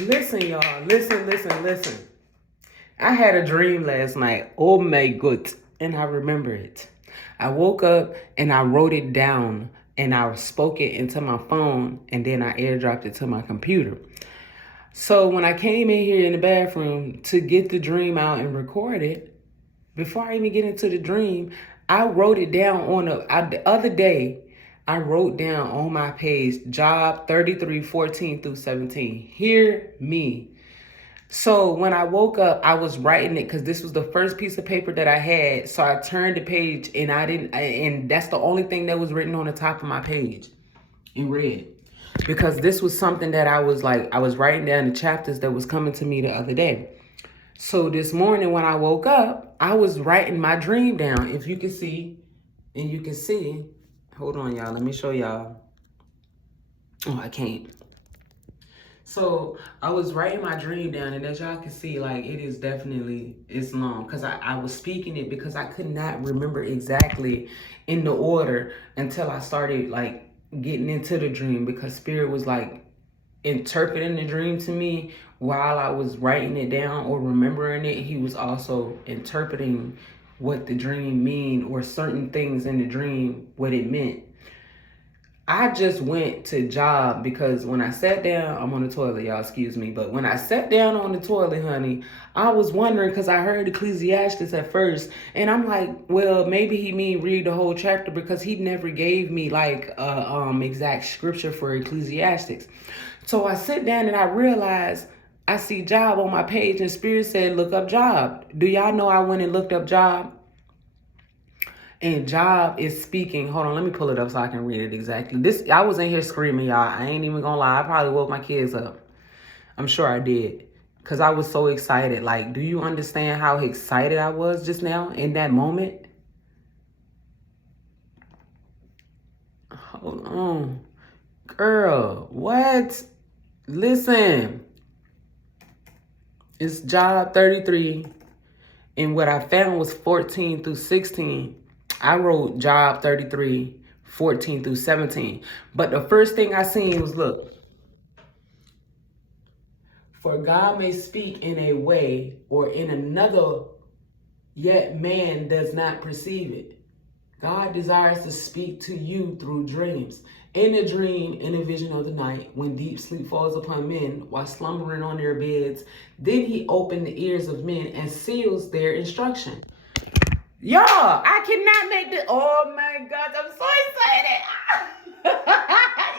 Listen, y'all. Listen. I had a dream last night. Oh my god. And I remember it. I woke up and I wrote it down and I spoke it into my phone and then I airdropped it to my computer. So when I came in here in the bathroom to get the dream out and record it, before I even get into the dream, I wrote it down the other day. I wrote down on my page, job 33, 14 through 17. Hear me. So when I woke up, I was writing it because this was the first piece of paper that I had. So I turned the page and and that's the only thing that was written on the top of my page in red. Because this was something that I was writing down the chapters that was coming to me the other day. So this morning when I woke up, I was writing my dream down. If you can see, and you can see, hold on y'all, let me show y'all. Oh, I can't. So I was writing my dream down, and as y'all can see, like it's long because I was speaking it because I could not remember exactly in the order until I started like getting into the dream because spirit was like interpreting the dream to me while I was writing it down or remembering it. He was also interpreting what the dream mean or certain things in the dream, what it meant. I just went to job because when I sat down, I'm on the toilet, y'all, excuse me. But when I sat down on the toilet, honey, I was wondering because I heard Ecclesiastes at first. And I'm like, well, maybe he mean read the whole chapter because he never gave me like exact scripture for Ecclesiastes. So I sit down and I realize I see job on my page and Spirit said, look up job. Do y'all know I went and looked up job? And Job is speaking. Hold on, let me pull it up so I can read it exactly. I was in here screaming, y'all. I ain't even gonna lie. I probably woke my kids up. I'm sure I did. Because I was so excited. Like, do you understand how excited I was just now in that moment? Hold on. Girl, what? Listen. It's Job 33. And what I found was 14 through 16. I wrote job 33, 14 through 17. But the first thing I seen was, look, for God may speak in a way or in another, yet man does not perceive it. God desires to speak to you through dreams. In a dream, in a vision of the night, when deep sleep falls upon men while slumbering on their beds, then he opened the ears of men and seals their instruction. Y'all, I cannot make this. Oh my God, I'm so excited.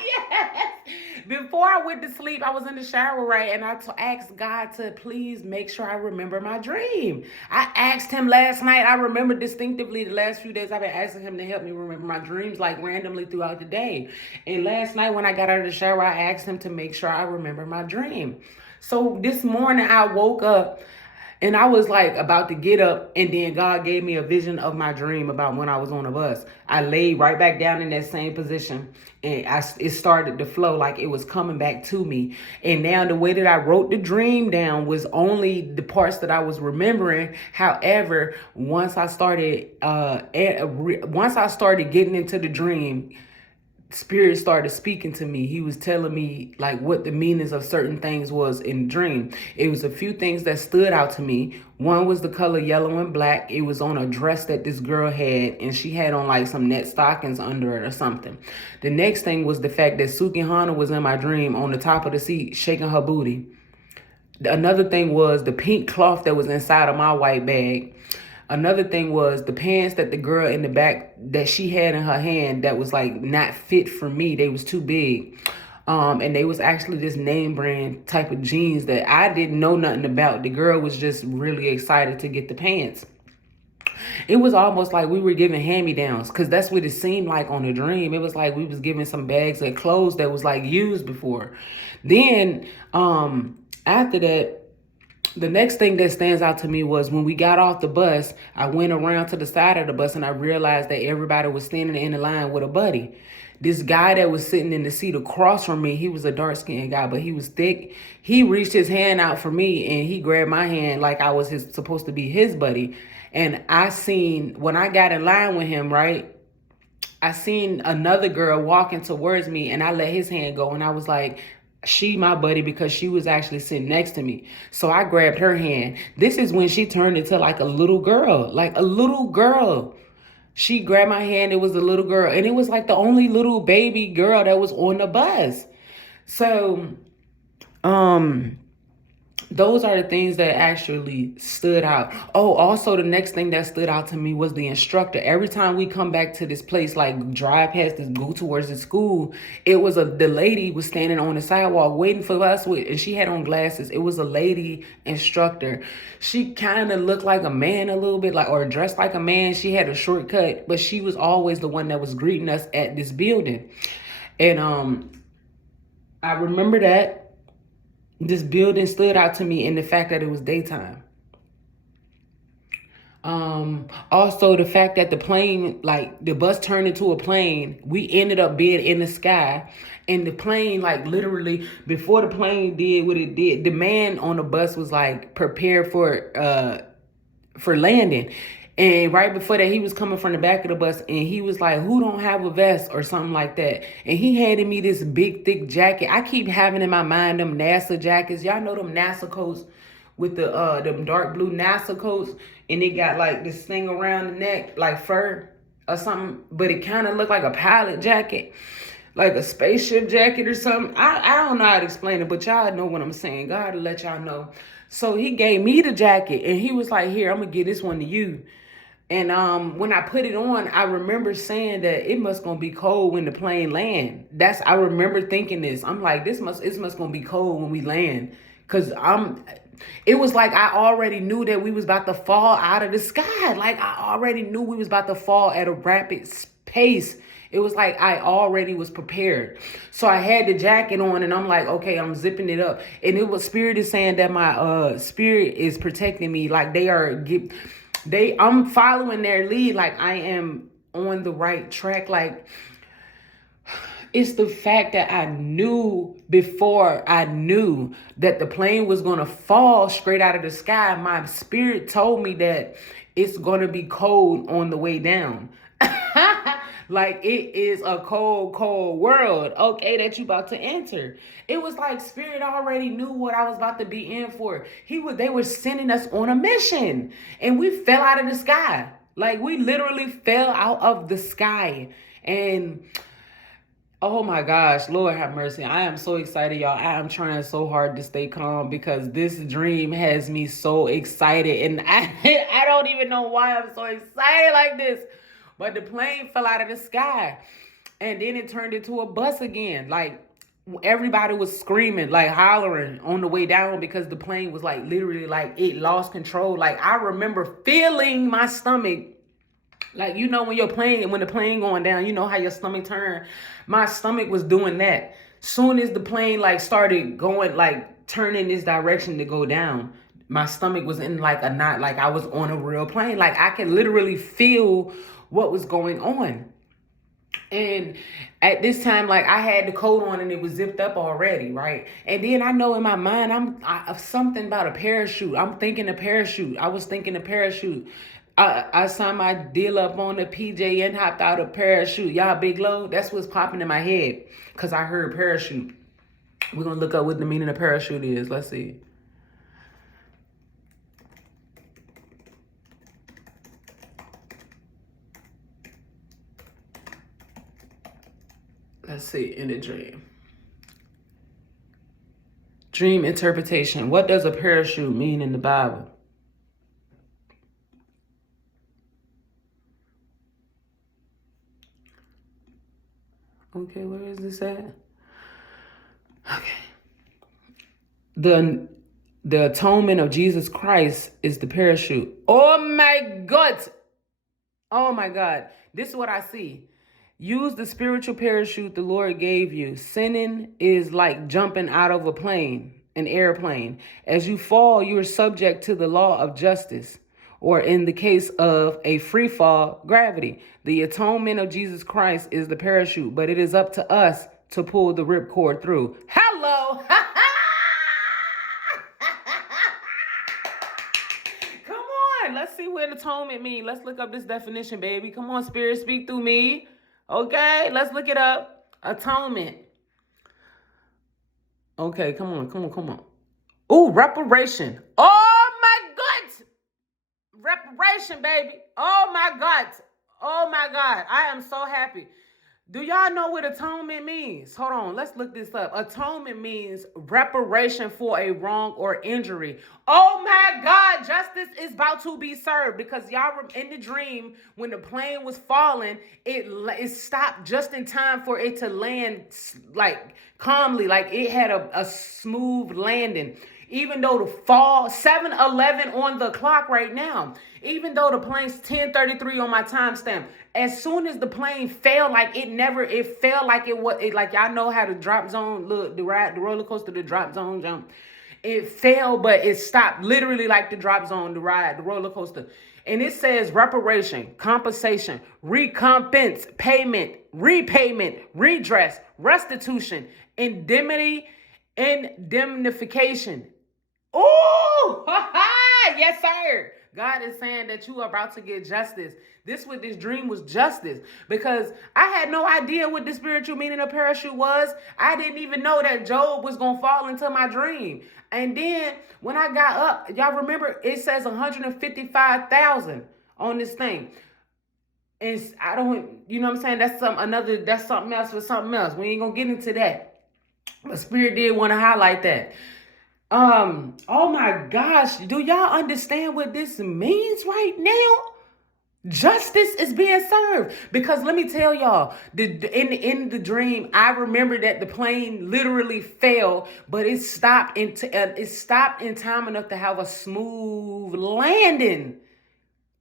Yes. Before I went to sleep, I was in the shower, right? And I asked God to please make sure I remember my dream. I asked him last night. I remember distinctively the last few days I've been asking him to help me remember my dreams like randomly throughout the day. And last night when I got out of the shower, I asked him to make sure I remember my dream. So this morning I woke up and I was like about to get up, and then God gave me a vision of my dream about when I was on a bus. I laid right back down in that same position, and it started to flow like it was coming back to me. And now the way that I wrote the dream down was only the parts that I was remembering. However, once I started getting into the dream, Spirit started speaking to me. He was telling me like what the meanings of certain things was in the dream. It was a few things that stood out to me. One was the color yellow and black. It was on a dress that this girl had, and she had on like some net stockings under it or something. The next thing was the fact that Suki Hana was in my dream on the top of the seat shaking her booty. Another thing was the pink cloth that was inside of my white bag. Another thing was the pants that the girl in the back that she had in her hand that was like not fit for me. They was too big. And they was actually this name brand type of jeans that I didn't know nothing about. The girl was just really excited to get the pants. It was almost like we were giving hand-me-downs because that's what it seemed like on the dream. It was like we was giving some bags of clothes that was like used before. Then after that, the next thing that stands out to me was when we got off the bus, I went around to the side of the bus and I realized that everybody was standing in the line with a buddy. This guy that was sitting in the seat across from me, he was a dark-skinned guy, but he was thick. He reached his hand out for me and he grabbed my hand like I was supposed to be his buddy. And when I got in line with him, right, I seen another girl walking towards me and I let his hand go and I was like, She my buddy because she was actually sitting next to me. So I grabbed her hand. This is when she turned into like a little girl, like a little girl. She grabbed my hand. It was a little girl. And it was like the only little baby girl that was on the bus. So, those are the things that actually stood out. Oh, also the next thing that stood out to me was the instructor. Every time we come back to this place, like drive past this, go towards the school, it was the lady was standing on the sidewalk waiting for us and she had on glasses. It was a lady instructor. She kind of looked like a man a little bit, like, or dressed like a man. She had a shortcut, but she was always the one that was greeting us at this building. And I remember that. This building stood out to me in the fact that it was daytime. Also the fact that the plane, like the bus turned into a plane, we ended up being in the sky. And the plane, like literally before the plane did what it did, the man on the bus was like prepared for landing. And right before that, he was coming from the back of the bus and he was like, who don't have a vest or something like that? And he handed me this big, thick jacket. I keep having in my mind them NASA jackets. Y'all know them NASA coats with the them dark blue NASA coats. And they got like this thing around the neck, like fur or something. But it kind of looked like a pilot jacket, like a spaceship jacket or something. I don't know how to explain it, but y'all know what I'm saying. God will let y'all know. So he gave me the jacket and he was like, here, I'm going to give this one to you. And when I put it on, I remember saying that it must gonna be cold when the plane land. I remember thinking this. I'm like, it must gonna be cold when we land. Cause it was like I already knew that we was about to fall out of the sky. Like I already knew we was about to fall at a rapid pace. It was like I already was prepared. So I had the jacket on and I'm like, okay, I'm zipping it up. And it was Spirit is saying that my spirit is protecting me. Like I'm following their lead. Like I am on the right track. Like it's the fact that I knew before I knew that the plane was going to fall straight out of the sky. My spirit told me that it's going to be cold on the way down. Like it is a cold, cold world, okay, that you about to enter. It was like Spirit already knew what I was about to be in for. They were sending us on a mission and we fell out of the sky. Like we literally fell out of the sky. And oh my gosh, Lord have mercy. I am so excited, y'all. I am trying so hard to stay calm because this dream has me so excited. And I don't even know why I'm so excited like this. But the plane fell out of the sky and then it turned into a bus again. Like everybody was screaming, like hollering on the way down because the plane was like literally like it lost control. Like I remember feeling my stomach. Like, you know, when the plane going down, you know how your stomach turn. My stomach was doing that. Soon as the plane like started going, like turning this direction to go down, my stomach was in like a knot, like I was on a real plane. Like I could literally feel what was going on. And at this time, like I had the coat on and it was zipped up already, right? And then I know in my mind, something about a parachute. I'm thinking a parachute. I was thinking a parachute. I signed my deal up on the PJ and hopped out of parachute. Y'all big low? That's what's popping in my head because I heard parachute. We're going to look up what the meaning of parachute is. Let's see. Let's see, in the dream. Dream interpretation. What does a parachute mean in the Bible? Okay, where is this at? Okay. The atonement of Jesus Christ is the parachute. Oh my God. Oh my God. This is what I see. Use the spiritual parachute the Lord gave you. Sinning is like jumping out of an airplane. As you fall, you are subject to the law of justice, or in the case of a free fall, gravity. The atonement of Jesus Christ is the parachute, but it is up to us to pull the ripcord through. Hello. Come on. Let's see what atonement means. Let's look up this definition, baby. Come on, Spirit, speak through me. Okay, let's look it up. Atonement. Okay, come on, come on, come on. Ooh, reparation. Oh my God. Reparation, baby. Oh my God. Oh my God. I am so happy. Do y'all know what atonement means? Hold on, let's look this up. Atonement means reparation for a wrong or injury. Oh my God, justice is about to be served because y'all in the dream when the plane was falling, it stopped just in time for it to land like calmly, like it had a smooth landing. Even though the fall 7:11 on the clock right now, even though the plane's 10:33 on my timestamp, as soon as the plane fell, like it fell like it was like y'all know how the drop zone look, the roller coaster, the drop zone jump. It fell, but it stopped literally like the drop zone, the roller coaster. And it says reparation, compensation, recompense, payment, repayment, redress, restitution, indemnification. Oh, yes, sir. God is saying that you are about to get justice. This dream was justice because I had no idea what the spiritual meaning of parachute was. I didn't even know that Job was going to fall into my dream. And then when I got up, y'all remember it says 155,000 on this thing. And I don't, you know what I'm saying? That's something else for something else. We ain't going to get into that. But Spirit did want to highlight that. Oh my gosh, do y'all understand what this means right now? Justice is being served because let me tell y'all, in the dream, I remember that the plane literally fell, but it stopped in time enough to have a smooth landing.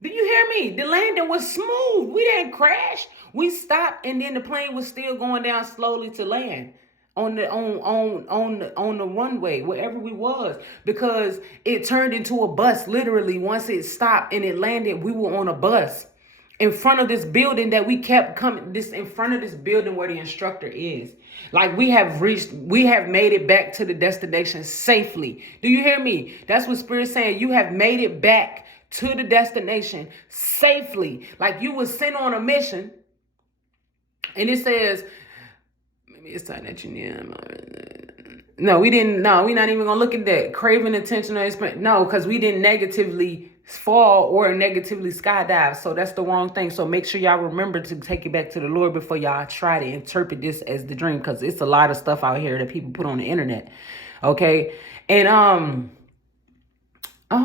Do you hear me? The landing was smooth. We didn't crash. We stopped, and then the plane was still going down slowly to land on the runway wherever we was, because it turned into a bus. Literally, once it stopped and it landed, we were on a bus in front of this building that we kept coming. In front of this building where the instructor is. Like we have made it back to the destination safely. Do you hear me? That's what Spirit's saying. You have made it back to the destination safely. Like you was sent on a mission, and it says, it's time that you need. No, we didn't. No, we're not even gonna look at that. Craving attention or expect. No, because we didn't negatively fall or negatively skydive. So that's the wrong thing. So make sure y'all remember to take it back to the Lord before y'all try to interpret this as the dream, because it's a lot of stuff out here that people put on the internet. Okay, and oh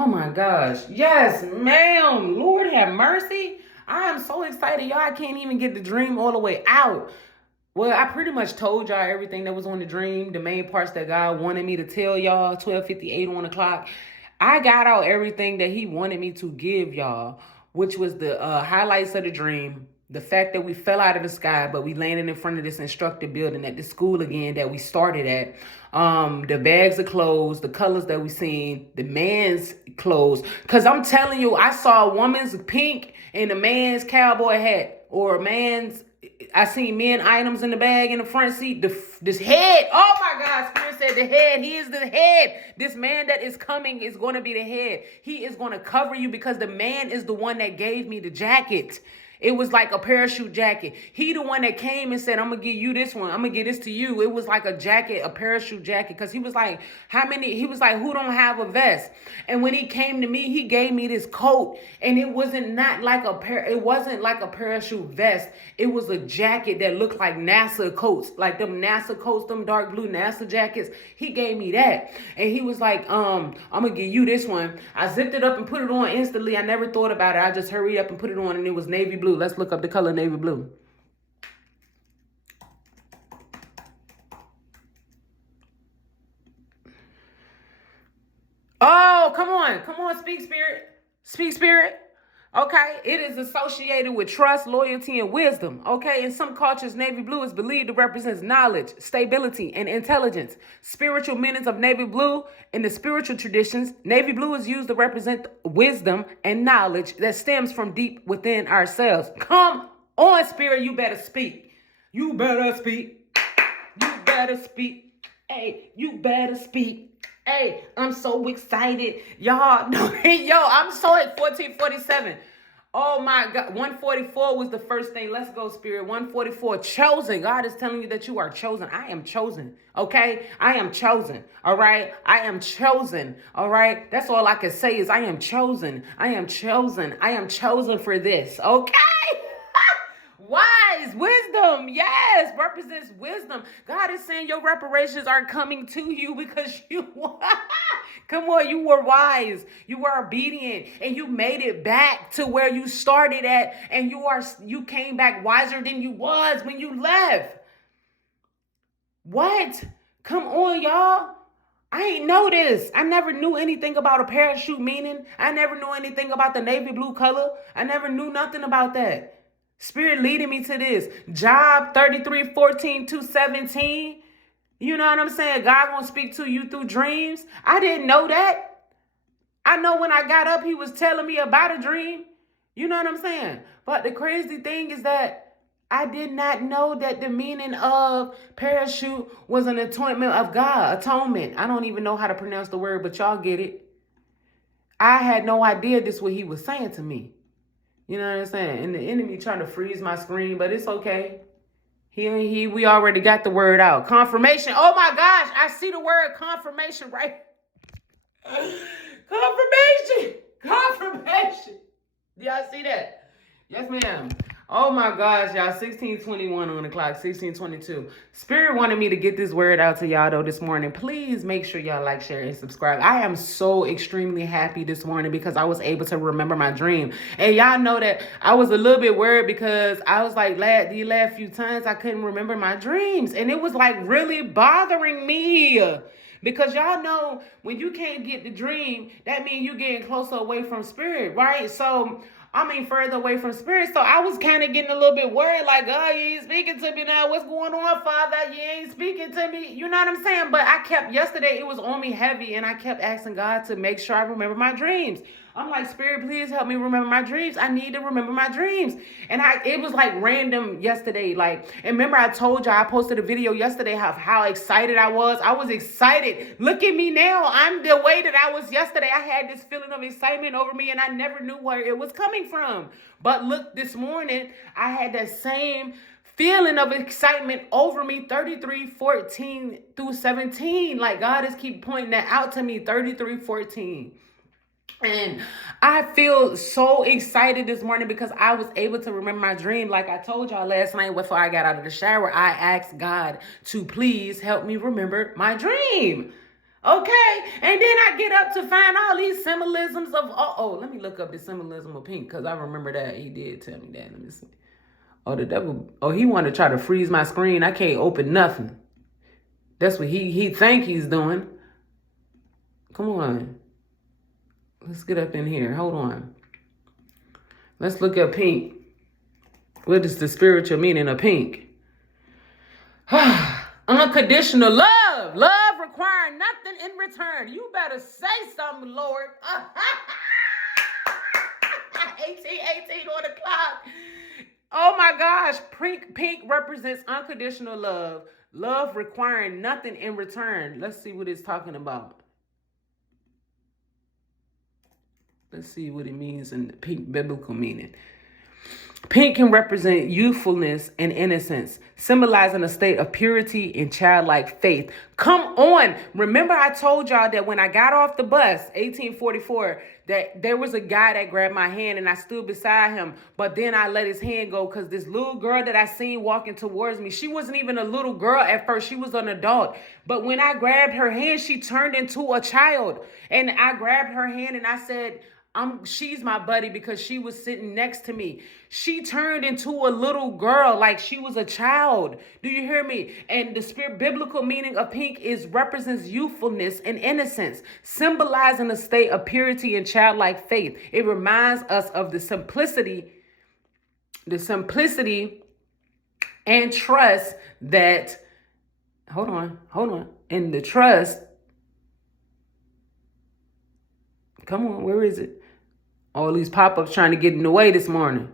my gosh, yes, ma'am. Lord have mercy. I am so excited, y'all. I can't even get the dream all the way out. Well, I pretty much told y'all everything that was on the dream, the main parts that God wanted me to tell y'all, 12:58 on the clock. I got out everything that he wanted me to give y'all, which was the highlights of the dream, the fact that we fell out of the sky, but we landed in front of this instructor building at the school again that we started at. The bags of clothes, the colors that we seen, the man's clothes. Because I'm telling you, I saw a woman's pink and a man's cowboy hat, or a man's, I seen men items in the bag in the front seat. This head. Oh my God. Spirit said the head. He is the head. This man that is coming is going to be the head. He is going to cover you because the man is the one that gave me the jacket. It was like a parachute jacket. He the one that came and said, I'm going to give you this one. I'm going to give this to you. It was like a jacket, a parachute jacket. Because he was like, he was like, who don't have a vest? And when he came to me, he gave me this coat. And it wasn't like a parachute vest. It was a jacket that looked like NASA coats. Like them NASA coats, them dark blue NASA jackets. He gave me that. And he was like, I'm going to give you this one. I zipped it up and put it on instantly. I never thought about it. I just hurried up and put it on, and it was navy blue. Let's look up the color navy blue. Oh, come on, speak spirit. Okay, it is associated with trust, loyalty, and wisdom. Okay, in some cultures, navy blue is believed to represent knowledge, stability, and intelligence. Spiritual meanings of navy blue in the spiritual traditions, navy blue is used to represent wisdom and knowledge that stems from deep within ourselves. Come on, Spirit, you better speak. You better speak. You better speak. Hey, you better speak. Hey, I'm so excited. Y'all, yo, I'm so at 1447. Oh my God. 144 was the first thing. Let's go, Spirit. 144. Chosen. God is telling you that you are chosen. I am chosen. Okay? I am chosen. All right? I am chosen. All right? That's all I can say is I am chosen. I am chosen. I am chosen for this. Okay? Wise, wisdom, yes, represents wisdom. God is saying your reparations are coming to you because you, come on, you were wise, you were obedient, and you made it back to where you started at, and you came back wiser than you was when you left. What? Come on, y'all. I ain't know this. I never knew anything about a parachute meaning. I never knew anything about the navy blue color. I never knew nothing about that. Spirit leading me to this. Job 33:14-17. You know what I'm saying? God gonna speak to you through dreams. I didn't know that. I know when I got up, he was telling me about a dream. You know what I'm saying? But the crazy thing is that I did not know that the meaning of parachute was an atonement of God. Atonement. I don't even know how to pronounce the word, but y'all get it. I had no idea this is what he was saying to me. You know what I'm saying? And the enemy trying to freeze my screen, but it's okay. We already got the word out. Confirmation. Oh my gosh, I see the word confirmation right. Confirmation. Y'all see that? Yes, ma'am. Oh my gosh, y'all. 16:21 on the clock. 16:22. Spirit wanted me to get this word out to y'all though this morning. Please make sure y'all like, share, and subscribe. I am so extremely happy this morning because I was able to remember my dream. And y'all know that I was a little bit worried because I was like, the last few times I couldn't remember my dreams. And it was like really bothering me. Because y'all know when you can't get the dream, that means you getting closer away from spirit, right? So further away from spirit. So I was kind of getting a little bit worried, like, oh, you ain't speaking to me now. What's going on, Father? You ain't speaking to me. You know what I'm saying? But yesterday, it was on me heavy, and I kept asking God to make sure I remember my dreams. I'm like, Spirit, please help me remember my dreams. I need to remember my dreams. And it was like random yesterday. And remember I told y'all, I posted a video yesterday how excited I was. I was excited. Look at me now. I'm the way that I was yesterday. I had this feeling of excitement over me and I never knew where it was coming from. But look, this morning, I had that same feeling of excitement over me. 33:14-17. Like God is keep pointing that out to me. 33:14. And I feel so excited this morning because I was able to remember my dream. Like I told y'all last night before I got out of the shower, I asked God to please help me remember my dream. Okay. And then I get up to find all these symbolisms of, let me look up the symbolism of pink because I remember that. He did tell me that. Let me see. The devil. He wanted to try to freeze my screen. I can't open nothing. That's what he think he's doing. Come on. Let's get up in here. Hold on. Let's look at pink. What is the spiritual meaning of pink? Unconditional love. Love requiring nothing in return. You better say something, Lord. 18 on the clock. Oh my gosh. Pink represents unconditional love. Love requiring nothing in return. Let's see what it's talking about. Let's see what it means in the pink biblical meaning. Pink can represent youthfulness and innocence, symbolizing a state of purity and childlike faith. Come on. Remember I told y'all that when I got off the bus, 1844, that there was a guy that grabbed my hand and I stood beside him. But then I let his hand go because this little girl that I seen walking towards me, she wasn't even a little girl at first. She was an adult. But when I grabbed her hand, she turned into a child. And I grabbed her hand and I said, she's my buddy because she was sitting next to me. She turned into a little girl like she was a child. Do you hear me? And the biblical meaning of pink represents youthfulness and innocence, symbolizing a state of purity and childlike faith. It reminds us of the simplicity and trust that, hold on, and the trust. Come on, where is it? All these pop-ups trying to get in the way this morning.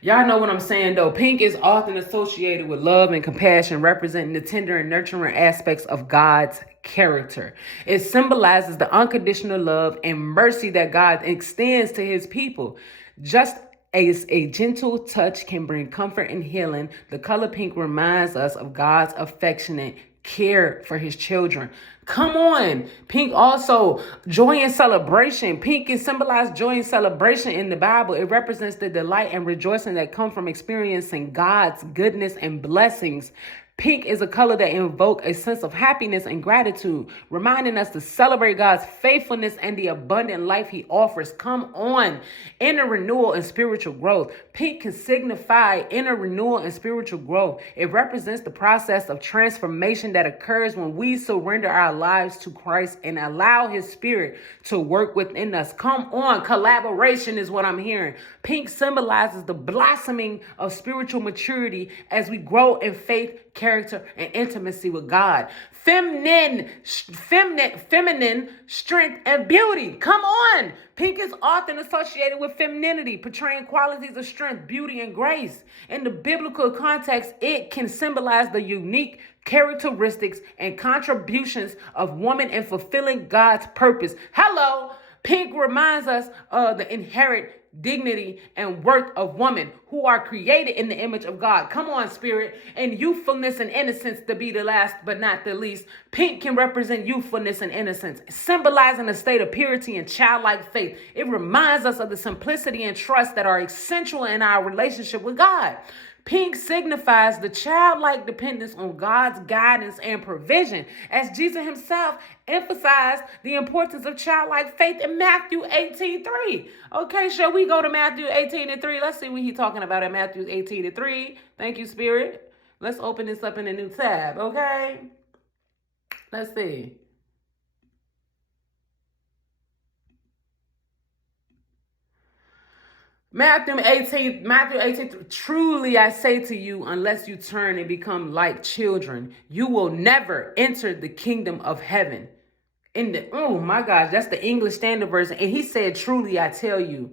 Y'all know what I'm saying, though. Pink is often associated with love and compassion, representing the tender and nurturing aspects of God's character. It symbolizes the unconditional love and mercy that God extends to his people. Just as a gentle touch can bring comfort and healing, the color pink reminds us of God's affectionate care for his children. Come on. Pink also, joy and celebration. Pink can symbolize joy and celebration in the Bible. It represents the delight and rejoicing that come from experiencing God's goodness and blessings. Pink is a color that invokes a sense of happiness and gratitude, reminding us to celebrate God's faithfulness and the abundant life he offers. Come on. Inner renewal and spiritual growth. Pink can signify inner renewal and spiritual growth. It represents the process of transformation that occurs when we surrender our lives to Christ and allow his spirit to work within us. Come on. Collaboration is what I'm hearing. Pink symbolizes the blossoming of spiritual maturity as we grow in faith, character, and intimacy with God. Feminine strength and beauty. Come on. Pink is often associated with femininity, portraying qualities of strength, beauty, and grace. In the biblical context, it can symbolize the unique characteristics and contributions of women in fulfilling God's purpose. Hello. Pink reminds us of the inherent dignity and worth of women who are created in the image of God. Come on, spirit. And youthfulness and innocence to be the last but not the least. Pink can represent youthfulness and innocence, symbolizing a state of purity and childlike faith. It reminds us of the simplicity and trust that are essential in our relationship with God. Pink signifies the childlike dependence on God's guidance and provision, as Jesus himself emphasized the importance of childlike faith in Matthew 18:3. Okay, shall we go to Matthew 18:3? Let's see what he's talking about in Matthew 18:3. Thank you, Spirit. Let's open this up in a new tab, okay? Let's see. Matthew 18, truly I say to you, unless you turn and become like children, you will never enter the kingdom of heaven. Oh my gosh, that's the English Standard Version. And he said, truly I tell you,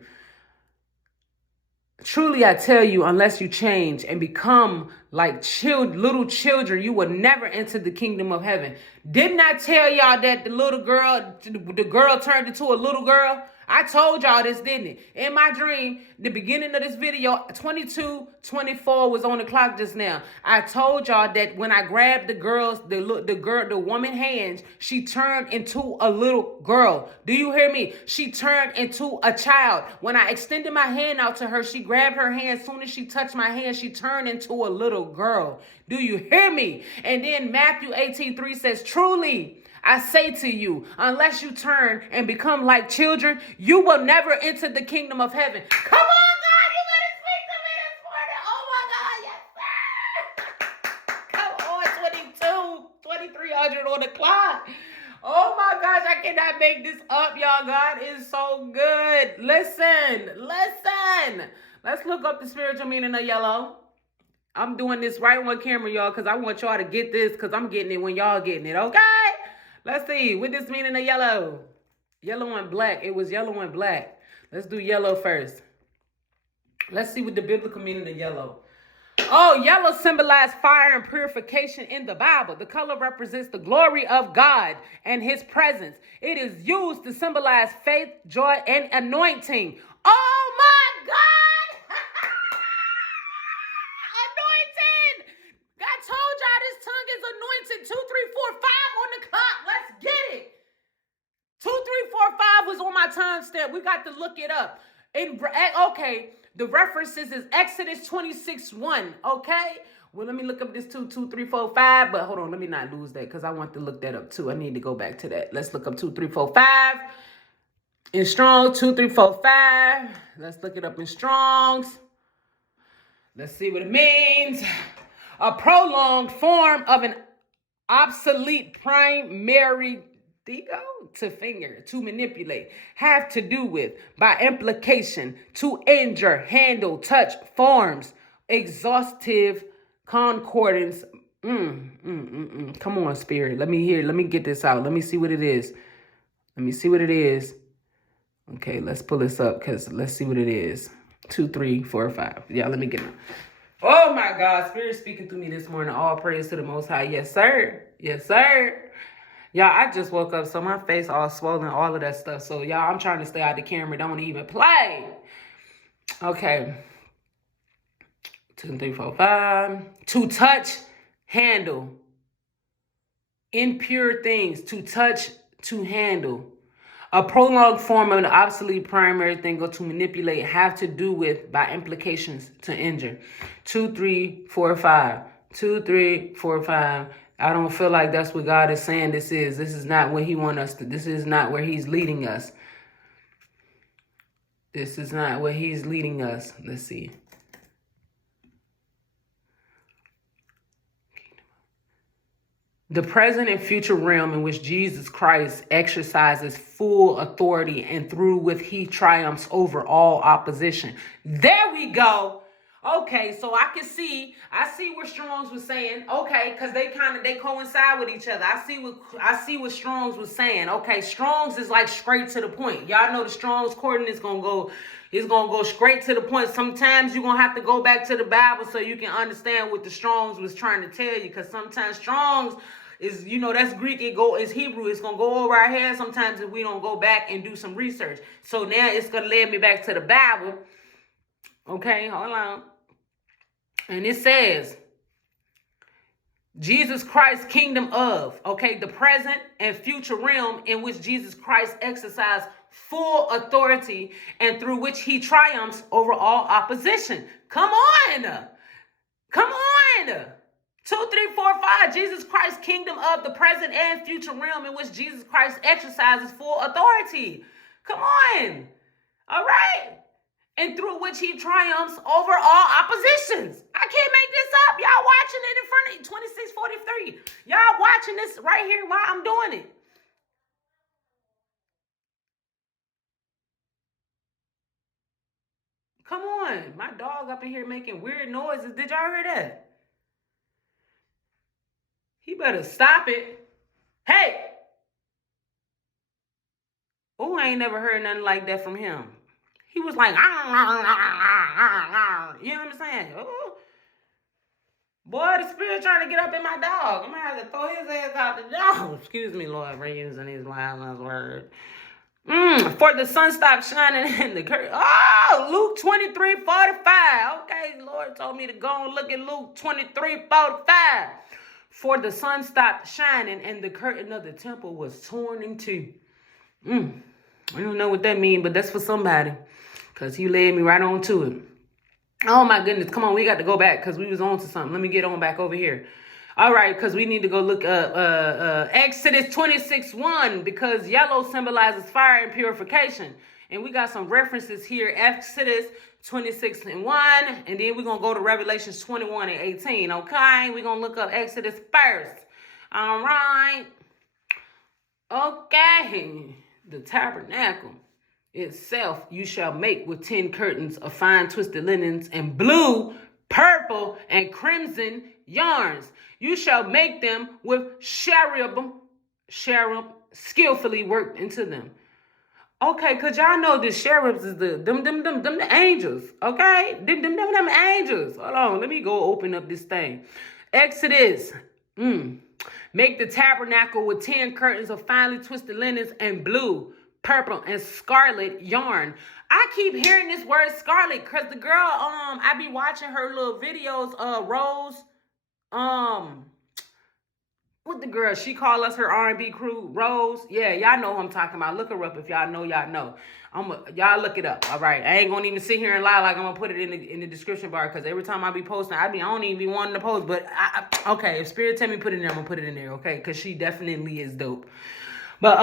unless you change and become like little children, you will never enter the kingdom of heaven. Didn't I tell y'all that the girl turned into a little girl? I told y'all this, didn't it? In my dream, the beginning of this video, 22:24 was on the clock just now. I told y'all that when I grabbed the woman hands, she turned into a little girl. Do you hear me? She turned into a child. When I extended my hand out to her, she grabbed her hand. As soon as she touched my hand, she turned into a little girl. Do you hear me? And then Matthew 18:3 says, truly, I say to you, unless you turn and become like children, you will never enter the kingdom of heaven. Come on, God, you better speak to me this morning. Oh my God, yes, sir. Come on, 2300 on the clock. Oh my gosh, I cannot make this up, y'all. God is so good. Listen. Let's look up the spiritual meaning of yellow. I'm doing this right on camera, y'all, because I want y'all to get this, because I'm getting it when y'all getting it, okay? Let's see. What does meaning of yellow? Yellow and black. It was yellow and black. Let's do yellow first. Let's see what the biblical meaning of yellow. Oh, yellow symbolized fire and purification in the Bible. The color represents the glory of God and his presence. It is used to symbolize faith, joy, and anointing. Oh my God! I told y'all this tongue is anointed. 2, 3, 4, 5 on the clock. Let's get it. 2, 3, 4, 5 was on my timestamp. We got to look it up. Okay, the references is Exodus 26:1. Okay, well, let me look up this 2, 3, 4, 5. But hold on, let me not lose that because I want to look that up too. I need to go back to that. Let's look up 2, 3, 4, 5 in Strong. 2, 3, 4, 5. Let's look it up in Strong's. Let's see what it means. A prolonged form of an obsolete primary to finger, to manipulate, have to do with, by implication, to injure, handle, touch, forms, exhaustive concordance. Come on, spirit. Let me get this out. Let me see what it is. Okay, let's pull this up because let's see what it is. 2, 3, 4, 5. Yeah, let me get it. Oh my God, Spirit speaking through me this morning. All praise to the Most High. Yes, sir. Yes, sir. Y'all, I just woke up, so my face all swollen, all of that stuff. So, y'all, I'm trying to stay out the camera. Don't even play. Okay. 2, 3, 4, 5. To touch, handle. Impure things. To touch, to handle. A prolonged form of an obsolete primary thing or to manipulate, have to do with, by implications, to injure. 2, 3, 4, 5. 2, 3, 4, 5. I don't feel like that's what God is saying this is. This is not what he wants us to. This is not where he's leading us. This is not where he's leading us. Let's see. The present and future realm in which Jesus Christ exercises full authority and through which he triumphs over all opposition. There we go. Okay, so I see what Strong's was saying. Okay, because they coincide with each other. I see what Strong's was saying. Okay, Strong's is like straight to the point. Y'all know the Strong's coordinates gonna go. It's gonna go straight to the point. Sometimes you're gonna have to go back to the Bible so you can understand what the Strong's was trying to tell you. Because sometimes Strong's is, that's Greek, it's Hebrew, it's gonna go over our heads sometimes if we don't go back and do some research. So now it's gonna lead me back to the Bible. Okay, hold on. And it says, Jesus Christ's kingdom of, the present and future realm in which Jesus Christ exercised full authority and through which he triumphs over all opposition. Come on. 2, 3, 4, 5. Jesus Christ's kingdom of the present and future realm in which Jesus Christ exercises full authority. Come on. All right. And through which he triumphs over all oppositions. I can't make this up. Y'all watching it in front of you, 2643. Y'all watching this right here while I'm doing it. Come on. My dog up in here making weird noises. Did y'all hear that? He better stop it. Hey! Oh, I ain't never heard nothing like that from him. He was like, you know what I'm saying? Oh. Boy, the Spirit trying to get up in my dog. I'm going to have to throw his ass out the door. Excuse me, Lord, for using these last words. For the sun stopped shining in the curtain. Oh, Luke 23:45. Okay, Lord told me to go and look at Luke 23:45. For the sun stopped shining and the curtain of the temple was torn in two. I don't know what that means, but that's for somebody. Because he led me right on to it. Oh my goodness. Come on, we got to go back because we was on to something. Let me get on back over here. All right, because we need to go look up Exodus 26:1 because yellow symbolizes fire and purification. And we got some references here. Exodus 26:1. And then we're going to go to Revelations 21:18. Okay, we're going to look up Exodus first. All right. Okay. The tabernacle itself you shall make with 10 curtains of fine twisted linens and blue, purple, and crimson yarns. You shall make them with cherub skillfully worked into them. Okay, cause y'all know the cherubs is the angels. Okay, them angels. Hold on, let me go open up this thing. Exodus. Make the tabernacle with 10 curtains of finely twisted linens and blue, purple, and scarlet yarn. I keep hearing this word scarlet because the girl, I be watching her little videos, Rose, what the girl, she call us her R&B crew, Rose. Yeah, y'all know who I'm talking about. Look her up if y'all know, y'all know. Y'all look it up, all right? I ain't gonna even sit here and lie like I'm gonna put it in the description bar because every time I be posting, I don't even be wanting to post, but okay, if Spirit tell me put it in there, I'm gonna put it in there, okay? Because she definitely is dope. But,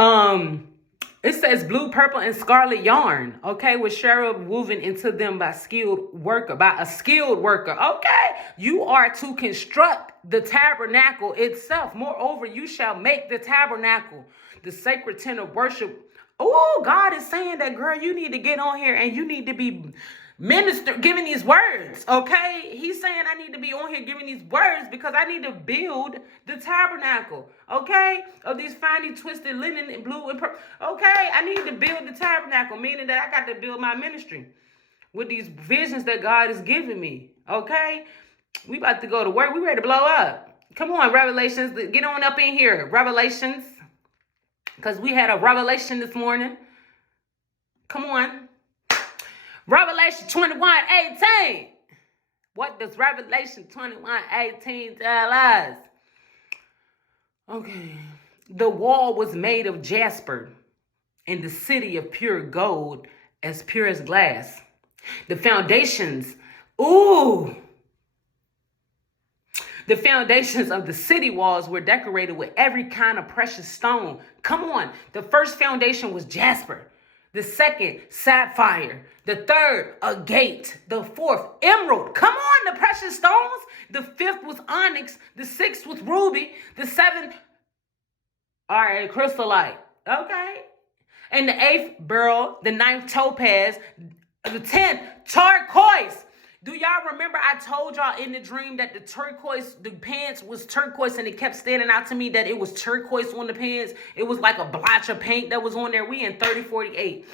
it says blue, purple, and scarlet yarn, okay, with cherub woven into them by a skilled worker. Okay, you are to construct the tabernacle itself. Moreover, you shall make the tabernacle, the sacred tent of worship. Oh, God is saying that, girl, you need to get on here and you need to be giving these words, okay? He's saying I need to be on here giving these words because I need to build the tabernacle, okay? Of these finely twisted linen and blue and purple. Okay, I need to build the tabernacle, meaning that I got to build my ministry. with these visions that God is giving me. Okay? We about to go to work. We ready to blow up. Come on, Revelations. Get on up in here. Revelations. Because we had a revelation this morning. Come on. Revelation 21:18. What does Revelation 21:18 tell us? Okay. The wall was made of jasper, and the city of pure gold, as pure as glass. The foundations, the foundations of the city walls were decorated with every kind of precious stone. Come on. The first foundation was jasper. The second, sapphire. The third, agate. The fourth, emerald. Come on, the precious stones. The fifth was onyx. The sixth was ruby. The seventh, all right, chrysolite. Okay. And the eighth, beryl. The ninth, topaz. The 10th, turquoise. Do y'all remember I told y'all in the dream that the pants was turquoise, and it kept standing out to me that it was turquoise on the pants? It was like a blotch of paint that was on there. We in 3048.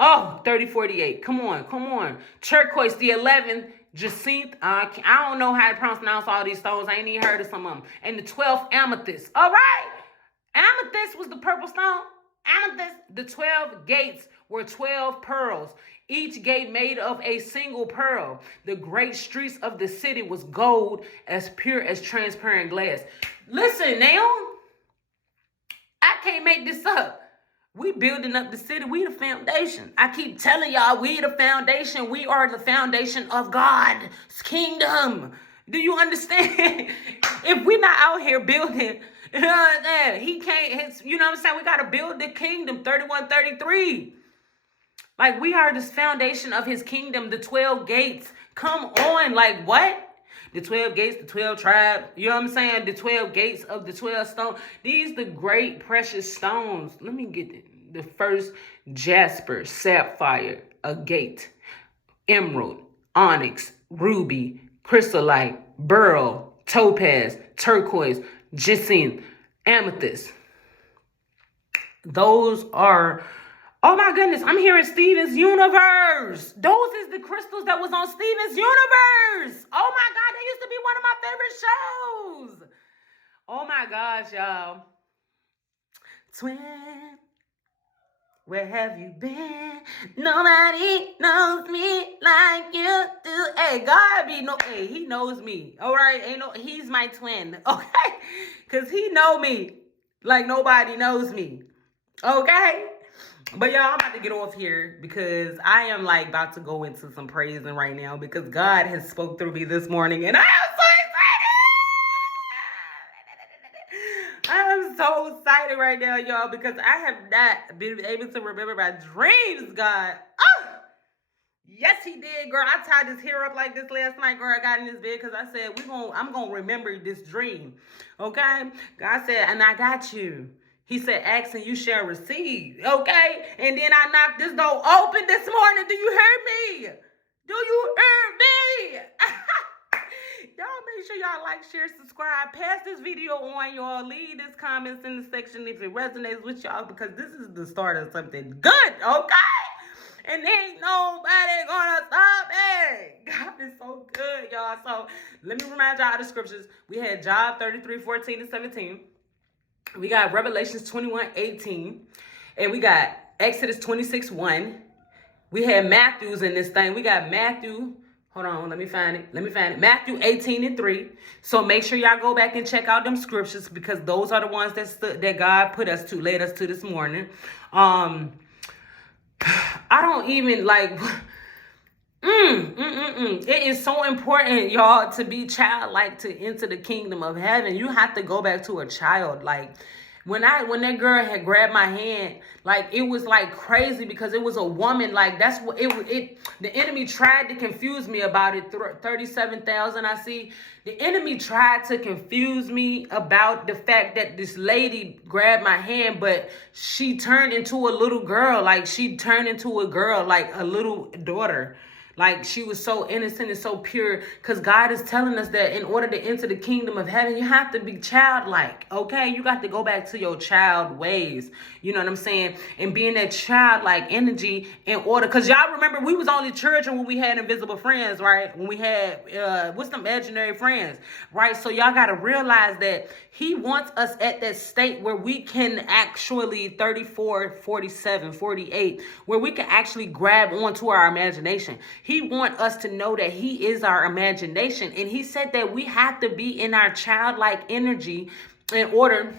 Oh, 3048. Come on. Turquoise, the 11th, jacinth. I don't know how to pronounce all these stones. I ain't even heard of some of them. And the 12th, amethyst. All right. Amethyst was the purple stone. Amethyst. The 12 gates were 12 pearls, each gate made of a single pearl. The great streets of the city was gold, as pure as transparent glass. Listen now, I can't make this up. We building up the city. We the foundation. I keep telling y'all, we the foundation. We are the foundation of God's kingdom. Do you understand? If we not out here building, he can't, you know what I'm saying? We got to build the kingdom, 3133. Like, we are this foundation of his kingdom, the 12 gates. Come on, like what? The 12 gates, the 12 tribes, you know what I'm saying? The 12 gates of the 12 stones. These the great precious stones. Let me get the first, jasper, sapphire, agate, emerald, onyx, ruby, chrysolite, beryl, topaz, turquoise, jacinth, amethyst. Those are, oh my goodness, I'm hearing Steven's Universe. Those is the crystals that was on Steven's Universe. Oh my God, they used to be one of my favorite shows. Oh my gosh, y'all. Twin, where have you been? Nobody knows me like you do. Hey, God hey, he knows me. All right, he's my twin. Okay, cause he know me like nobody knows me. Okay. But y'all, I'm about to get off here because I am like about to go into some praising right now because God has spoke through me this morning and I am so excited. I am so excited right now, y'all, because I have not been able to remember my dreams, God. Oh, yes, he did, girl. I tied his hair up like this last night, girl. I got in this bed because I said, I'm going to remember this dream, okay? God said, and I got you. He said, ask and you shall receive, okay? And then I knocked this door open this morning. Do you hear me? Do you hear me? Y'all make sure y'all like, share, subscribe. Pass this video on, y'all. Leave this comments in the section if it resonates with y'all because this is the start of something good, okay? And ain't nobody gonna stop it. God is so good, y'all. So let me remind y'all of the scriptures. We had Job 33:14-17. We got Revelations 21:18. And we got Exodus 26:1. We had Matthew's in this thing. We got Matthew. Hold on, let me find it. Matthew 18:3. So make sure y'all go back and check out them scriptures because those are the ones that God led us to this morning. I don't even like. It is so important, y'all, to be childlike to enter the kingdom of heaven. You have to go back to a child. Like when that girl had grabbed my hand, like it was like crazy because it was a woman. Like that's what the enemy tried to confuse me about it. 37,000 I see. The enemy tried to confuse me about the fact that this lady grabbed my hand, but she turned into a little girl. Like she turned into a girl, like a little daughter. Like she was so innocent and so pure, because God is telling us that in order to enter the kingdom of heaven, you have to be childlike. Okay, you got to go back to your child ways. You know what I'm saying? And being that childlike energy in order, because y'all remember we was only children when we had invisible friends, right? When we had what's them imaginary friends, right? So y'all got to realize that he wants us at that state where we can actually 34, 47, 48, where we can actually grab onto our imagination. He wants us to know that he is our imagination. And he said that we have to be in our childlike energy in order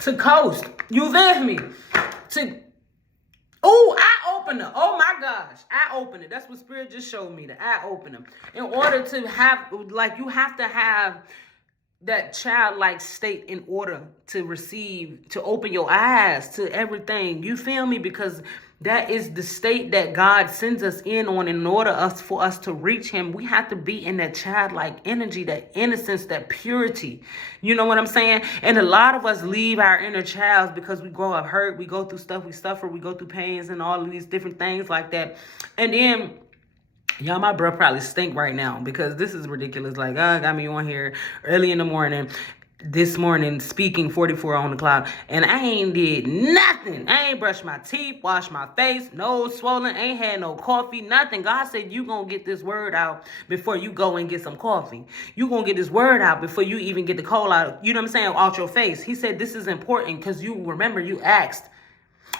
to coast. You with me? Eye opener. Oh my gosh. Eye opener. That's what Spirit just showed me. The eye opener. In order to have, like, you have to have that childlike state in order to receive, to open your eyes to everything. You feel me? Because that is the state that God sends us in on. In order for us to reach him, we have to be in that childlike energy, that innocence, that purity. You know what I'm saying? And a lot of us leave our inner child because we grow up hurt, we go through stuff, we suffer, we go through pains and all of these different things like that. And then y'all, my breath probably stink right now because this is ridiculous. Like, I got me on here early in the morning, this morning, speaking 44 on the clock, and I ain't did nothing. I ain't brushed my teeth, washed my face, nose swollen, ain't had no coffee, nothing. God said you gonna get this word out before you go and get some coffee. You gonna get this word out before you even get the cold out, you know what I'm saying, out your face. He said this is important because you remember you asked.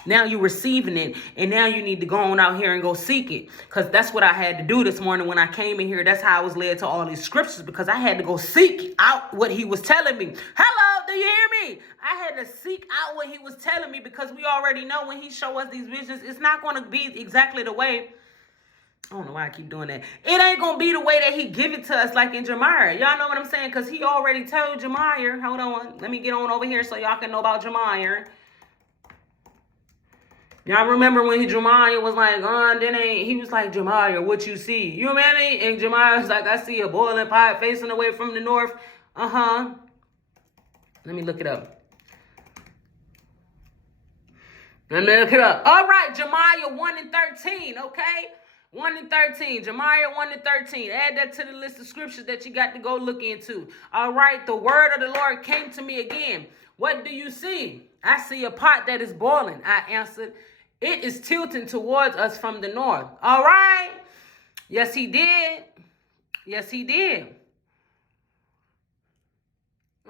Now you're receiving it, and now you need to go on out here and go seek it, because that's what I had to do this morning when I came in here. That's how I was led to all these scriptures, because I had to go seek out what he was telling me. Hello, do you hear me? I had to seek out what he was telling me, because we already know when he show us these visions, it's not going to be exactly the way. I don't know why I keep doing that. It ain't going to be the way that he give it to us like in Jeremiah. Y'all know what I'm saying? Because he already told Jeremiah. Hold on. Let me get on over here so y'all can know about Jeremiah. Y'all remember when Jeremiah was like, he was like, Jeremiah, what you see? You remember me? And Jeremiah was like, I see a boiling pot facing away from the north. Let me look it up. All right, Jeremiah 1 and 13, okay? 1 and 13, Jeremiah 1 and 13. Add that to the list of scriptures that you got to go look into. All right, the word of the Lord came to me again. What do you see? I see a pot that is boiling. I answered, it is tilting towards us from the north. All right. Yes, he did. Yes, he did.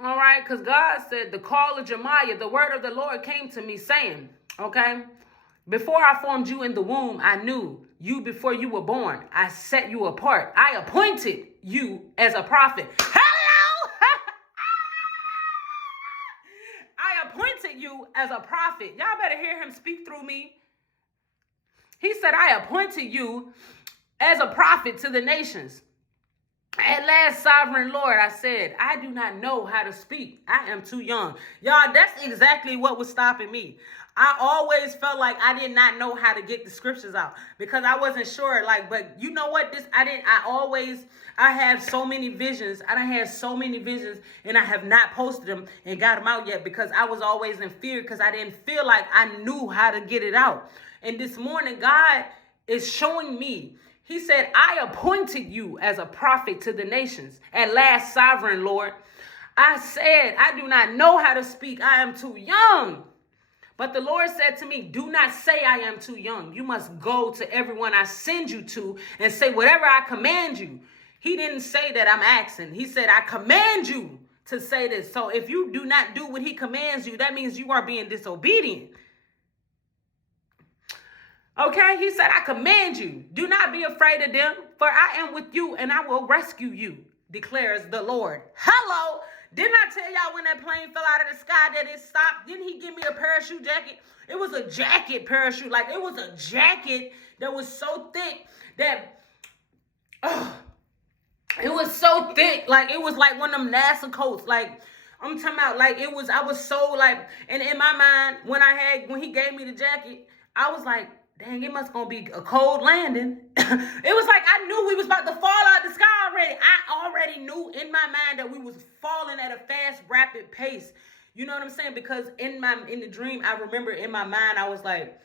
All right, because God said, the call of Jeremiah, the word of the Lord came to me saying, okay, before I formed you in the womb, I knew you. Before you were born, I set you apart. I appointed you as a prophet. Hello! I appointed you as a prophet. Y'all better hear him speak through me. He said, I appointed you as a prophet to the nations. At last, sovereign Lord, I said, I do not know how to speak. I am too young. Y'all, that's exactly what was stopping me. I always felt like I did not know how to get the scriptures out because I wasn't sure. Like, but you know what? I have so many visions. I done had so many visions and I have not posted them and got them out yet because I was always in fear because I didn't feel like I knew how to get it out. And this morning, God is showing me. He said, I appointed you as a prophet to the nations. At last, sovereign Lord, I said, I do not know how to speak. I am too young. But the Lord said to me, do not say I am too young. You must go to everyone I send you to and say whatever I command you. He didn't say that I'm asking. He said, I command you to say this. So if you do not do what he commands you, that means you are being disobedient. Okay, he said, I command you, do not be afraid of them, for I am with you and I will rescue you, declares the Lord. Hello, didn't I tell y'all when that plane fell out of the sky that it stopped? Didn't he give me a parachute jacket? It was a jacket parachute, like it was a jacket that was so thick that, it was so thick, like it was like one of them NASA coats, like I'm talking about, like I was so like, and in my mind, when he gave me the jacket, I was like, dang, it must gonna be a cold landing. It was like I knew we was about to fall out the sky already. I already knew in my mind that we was falling at a fast, rapid pace. You know what I'm saying? Because in the dream, I remember in my mind, I was like,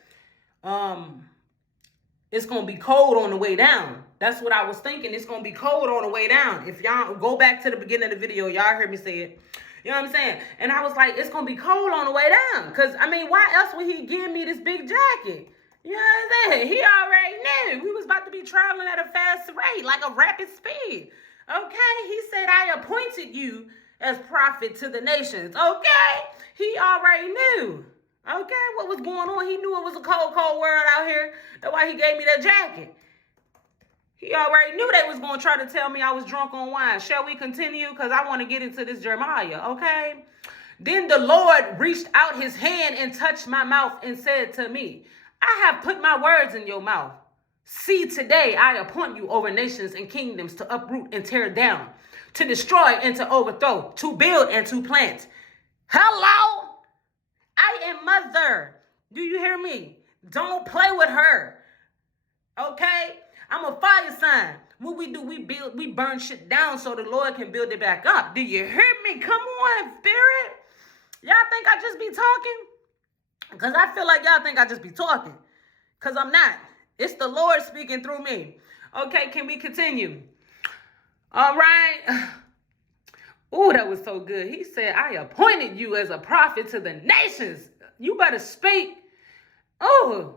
it's going to be cold on the way down. That's what I was thinking. It's going to be cold on the way down. If y'all go back to the beginning of the video, y'all heard me say it. You know what I'm saying? And I was like, it's going to be cold on the way down. Because, I mean, why else would he give me this big jacket? You know what I'm saying? He already knew. We was about to be traveling at a fast rate, like a rapid speed. Okay? He said, I appointed you as prophet to the nations. Okay? He already knew. Okay, what was going on? He knew it was a cold, cold world out here. That's why he gave me that jacket. He already knew they was going to try to tell me I was drunk on wine. Shall we continue? Because I want to get into this Jeremiah, okay? Then the Lord reached out his hand and touched my mouth and said to me, I have put my words in your mouth. See, today I appoint you over nations and kingdoms to uproot and tear down, to destroy and to overthrow, to build and to plant. Hello? I am mother. Do you hear me? Don't play with her. Okay? I'm a fire sign. What we do, we burn shit down so the Lord can build it back up. Do you hear me? Come on, spirit. Y'all think I just be talking? Because I feel like y'all think I just be talking. Because I'm not. It's the Lord speaking through me. Okay, can we continue? All right. Oh, that was so good. He said, I appointed you as a prophet to the nations. You better speak. Oh,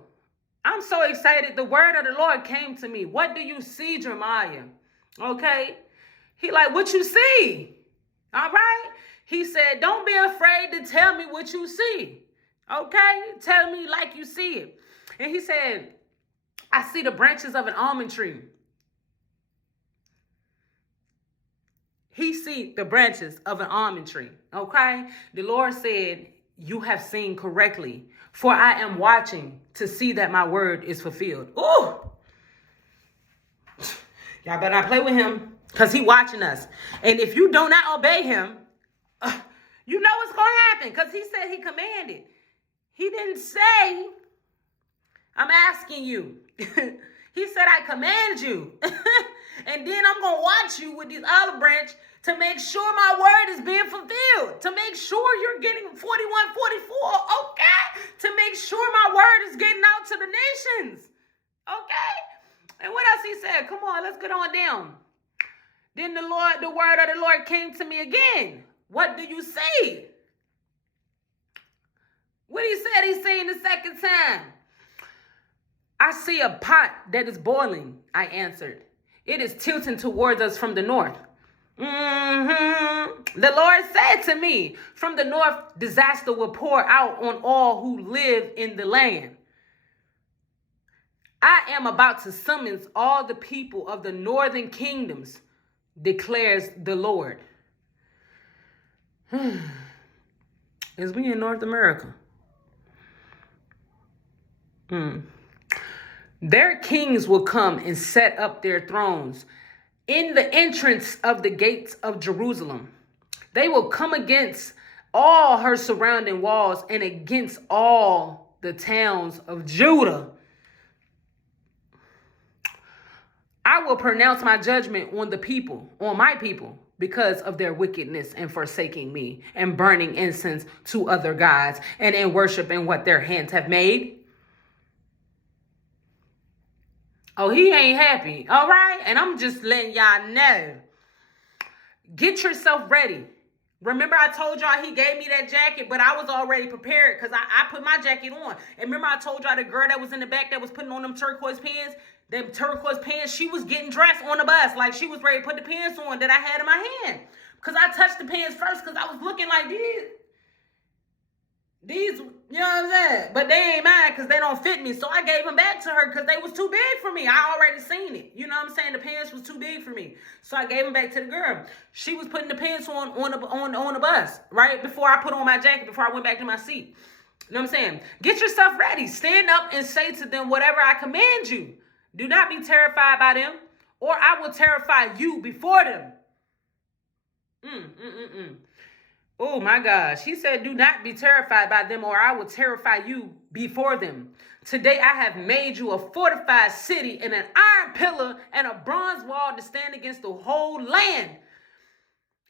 I'm so excited. The word of the Lord came to me. What do you see, Jeremiah? Okay. He like, what you see? All right. He said, don't be afraid to tell me what you see. Okay. Tell me like you see it. And he said, I see the branches of an almond tree. He see the branches of an almond tree. Okay. The Lord said, you have seen correctly, for I am watching to see that my word is fulfilled. Ooh. Y'all better not play with him, because he watching us. And if you do not obey him, you know what's going to happen, because he said he commanded. He didn't say, I'm asking you. He said, I command you. And then I'm going to watch you with this olive branch to make sure my word is being fulfilled. To make sure you're getting 41, 44. Okay? To make sure my word is getting out to the nations. Okay? And what else he said? Come on, let's get on down. Then the word of the Lord came to me again. What do you see? What he said he's saying the second time. I see a pot that is boiling, I answered. It is tilting towards us from the north. The Lord said to me, from the north, disaster will pour out on all who live in the land. I am about to summons all the people of the northern kingdoms, declares the Lord. Is we in North America? Their kings will come and set up their thrones in the entrance of the gates of Jerusalem. They will come against all her surrounding walls and against all the towns of Judah. I will pronounce my judgment on the people, on my people, because of their wickedness and forsaking me and burning incense to other gods and in worshiping what their hands have made. Oh, he ain't happy. All right. And I'm just letting y'all know. Get yourself ready. Remember I told y'all he gave me that jacket, but I was already prepared because I put my jacket on. And remember I told y'all the girl that was in the back that was putting on them turquoise pants, she was getting dressed on the bus. Like she was ready to put the pants on that I had in my hand. Because I touched the pants first because I was looking like these, you know what I'm saying? But they ain't mine because they don't fit me. So I gave them back to her because they was too big for me. I already seen it. You know what I'm saying? The pants was too big for me. So I gave them back to the girl. She was putting the pants on the bus, right? Before I put on my jacket, before I went back to my seat. You know what I'm saying? Get yourself ready. Stand up and say to them whatever I command you. Do not be terrified by them, or I will terrify you before them. Oh my gosh. He said, do not be terrified by them, or I will terrify you before them. Today I have made you a fortified city and an iron pillar and a bronze wall to stand against the whole land.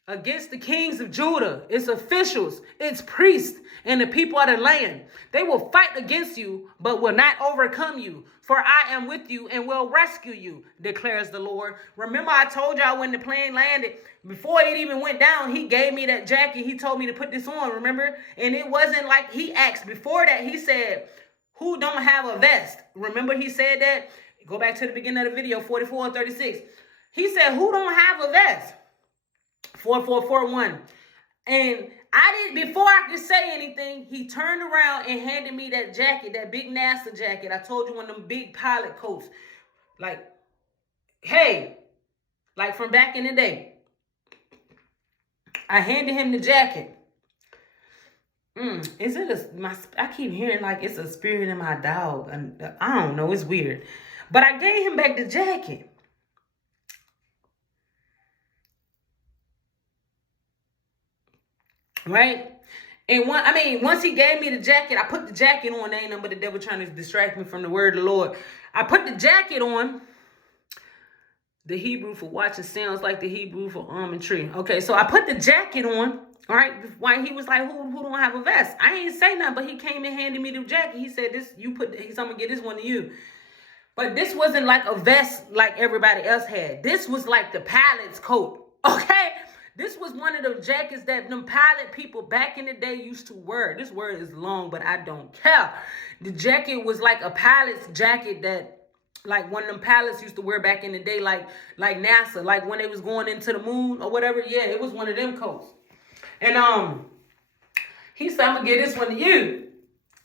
against the kings of Judah, its officials, its priests, and the people of the land. They will fight against you, but will not overcome you. For I am with you and will rescue you, declares the Lord. Remember, I told y'all when the plane landed, before it even went down, he gave me that jacket. He told me to put this on, remember? And it wasn't like he asked. Before that, he said, who don't have a vest? Remember he said that? Go back to the beginning of the video, 44 and 36. He said, who don't have a vest? 4441. And I didn't, before I could say anything, he turned around and handed me that jacket, that big NASA jacket. I told you, one of them big pilot coats. Like, hey, like from back in the day. I handed him the jacket. Is it I keep hearing like it's a spirit in my dog. And I don't know, it's weird. But I gave him back the jacket. Right? And once he gave me the jacket, I put the jacket on. There ain't nothing but the devil trying to distract me from the word of the Lord. I put the jacket on. The Hebrew for watching sounds like the Hebrew for almond tree. Okay, so I put the jacket on. All right, why he was like, who don't have a vest? I ain't say nothing, but he came and handed me the jacket. He said, I'm gonna get this one to you. But this wasn't like a vest like everybody else had. This was like the pilot's coat. Okay? This was one of the jackets that them pilot people back in the day used to wear. This word is long, but I don't care. The jacket was like a pilot's jacket that like one of them pilots used to wear back in the day, like NASA, like when they was going into the moon or whatever. Yeah, it was one of them coats. And he said, I'm gonna get this one to you.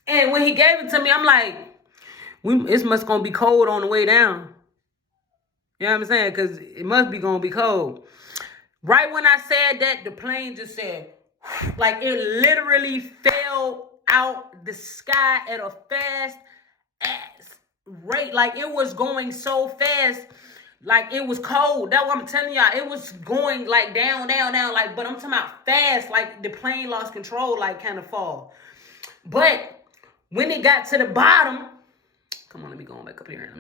And when he gave it to me, I'm like, it's must gonna be cold on the way down. You know what I'm saying? Because it must be gonna be cold. Right when I said that, the plane just said, like it literally fell out the sky at a fast ass rate. Like it was going so fast, like it was cold. That's what I'm telling y'all. It was going like down, like, but I'm talking about fast, like the plane lost control, like kind of fall. But when it got to the bottom, come on, let me go back up here.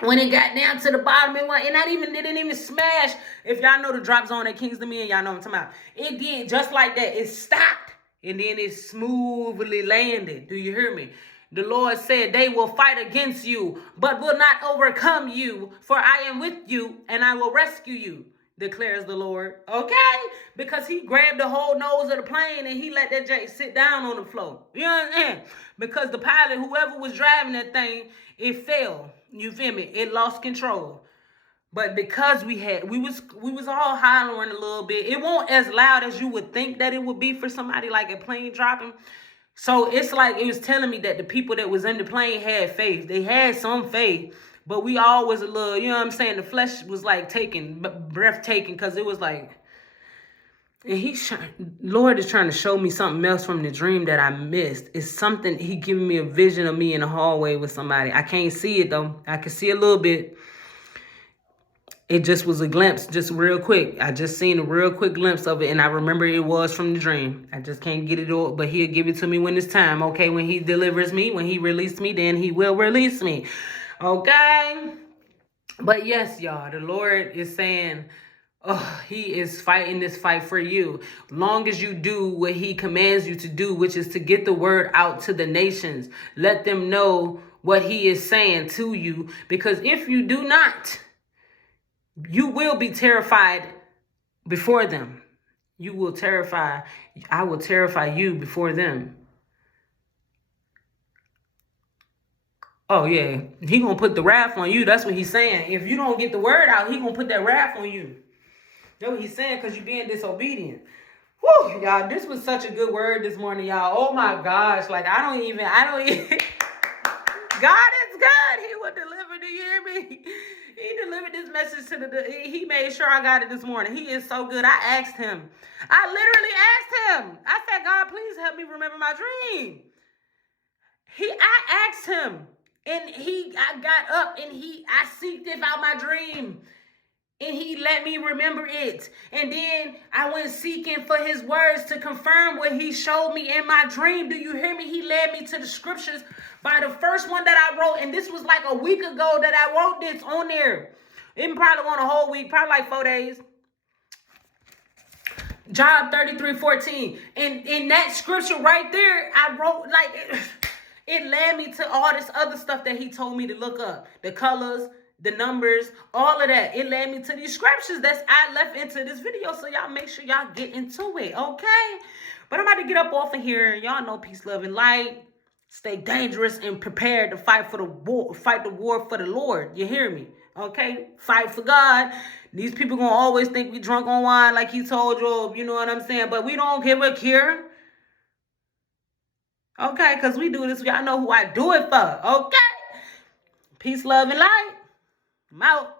When it got down to the bottom, it didn't even smash. If y'all know the drop zone at Kings Dominion, y'all know what I'm talking about. It did just like that. It stopped and then it smoothly landed. Do you hear me? The Lord said, they will fight against you, but will not overcome you. For I am with you and I will rescue you, declares the Lord. Okay? Because he grabbed the whole nose of the plane and he let that Jake sit down on the floor. You understand? Because the pilot, whoever was driving that thing, it fell. You feel me? It lost control. But because we was all hollering a little bit. It won't as loud as you would think that it would be for somebody like a plane dropping. So it's like it was telling me that the people that was in the plane had faith. They had some faith. But we all was a little, you know what I'm saying? The flesh was like breathtaking, because it was like, and Lord is trying to show me something else from the dream that I missed. It's something, he giving me a vision of me in the hallway with somebody. I can't see it though. I can see a little bit. It just was a glimpse, just real quick. I just seen a real quick glimpse of it, and I remember it was from the dream. I just can't get it all, but he'll give it to me when it's time. Okay, when he delivers me, when he releases me, then he will release me. Okay? But yes, y'all, the Lord is saying, oh, he is fighting this fight for you. Long as you do what he commands you to do, which is to get the word out to the nations. Let them know what he is saying to you. Because if you do not, you will be terrified before them. I will terrify you before them. Oh, yeah. He going to put the wrath on you. That's what he's saying. If you don't get the word out, he going to put that wrath on you. That's what he's saying, because you're being disobedient. Whew, y'all, this was such a good word this morning, y'all. Oh, my gosh. Like, I don't even. God is good. He will deliver. Do you hear me? He delivered this message he made sure I got it this morning. He is so good. I asked him. I literally asked him. I said, God, please help me remember my dream. I asked him. And I got up and I seeked out my dream. And he let me remember it. And then I went seeking for his words to confirm what he showed me in my dream. Do you hear me? He led me to the scriptures by the first one that I wrote. And this was like a week ago that I wrote this on there. It probably went a whole week, probably like 4 days. Job 33:14. And in that scripture right there, I wrote like it led me to all this other stuff that he told me to look up. The colors, the numbers, all of that. It led me to these scriptures that's I left into this video. So y'all make sure y'all get into it, okay? But I'm about to get up off of here. Y'all know peace, love, and light. Stay dangerous and prepared to fight the war for the Lord. You hear me? Okay? Fight for God. These people gonna always think we drunk on wine like he told Job. You know what I'm saying? But we don't give a care. Okay? Because we do this. Y'all know who I do it for. Okay? Peace, love, and light. I'm out.